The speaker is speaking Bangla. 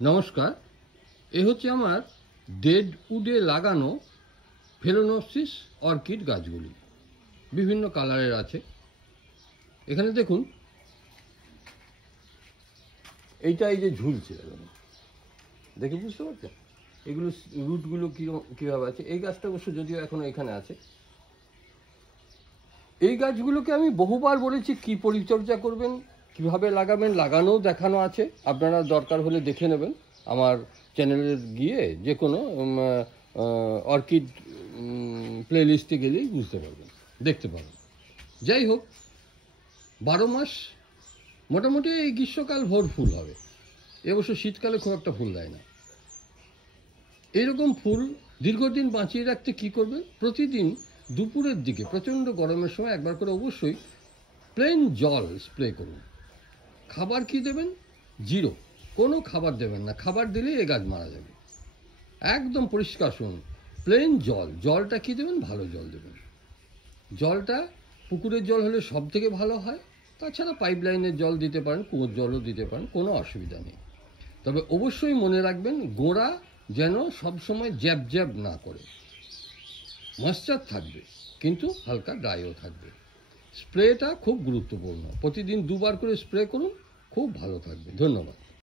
নমস্কার, এ হচ্ছে আমার ডেড উডে লাগানো ফেলোনোপসিস অর্কিড গাছগুলি। বিভিন্ন কালারের আছে। এখানে দেখুন, এইটা এই যে ঝুলছে, দেখে বুঝতে পারছেন এগুলো রুটগুলো কীভাবে আছে। এই গাছটা অবশ্য যদিও এখনো এখানে আছে। এই গাছগুলোকে আমি বহুবার বলেছি কি পরিচর্যা করবেন, কিভাবে লাগাবেন, লাগানোও দেখানো আছে। আপনারা দরকার হলে দেখে নেবেন আমার চ্যানেলে গিয়ে, যে কোনো অর্কিড প্লেলিস্টে গেলেই বুঝতে পারবেন, দেখতে পাবেন। যাই হোক, 12 মাস মোটামুটি এই গ্রীষ্মকাল ভোর ফুল হবে। অবশ্য শীতকালে খুব একটা ফুল দেয় না। এইরকম ফুল দীর্ঘদিন বাঁচিয়ে রাখতে কি করবেন, প্রতিদিন দুপুরের দিকে প্রচণ্ড গরমের সময় একবার করে অবশ্যই প্লেন জল স্প্রে করুন। খাবার কি দেবেন? জিরো, কোনো খাবার দেবেন না। খাবার দিলেই এ গাছ মারা যাবে। একদম পরিষ্কার শুনুন, প্লেন জল। জলটা কি দেবেন? ভালো জল দেবেন। জলটা পুকুরের জল হলে সব থেকে ভালো হয়। তাছাড়া পাইপ লাইনের জল দিতে পারেন, কুয়োর জলও দিতে পারেন, কোনো অসুবিধা নেই। তবে অবশ্যই মনে রাখবেন, গোড়া যেন সবসময় জ্যাব জ্যাব না করে। ময়েশ্চার থাকবে কিন্তু হালকা ড্রাইও থাকবে। স্প্রেটা খুব গুরুত্বপূর্ণ। প্রতিদিন 2 বার করে স্প্রে করুন, খুব ভালো থাকবে। ধন্যবাদ।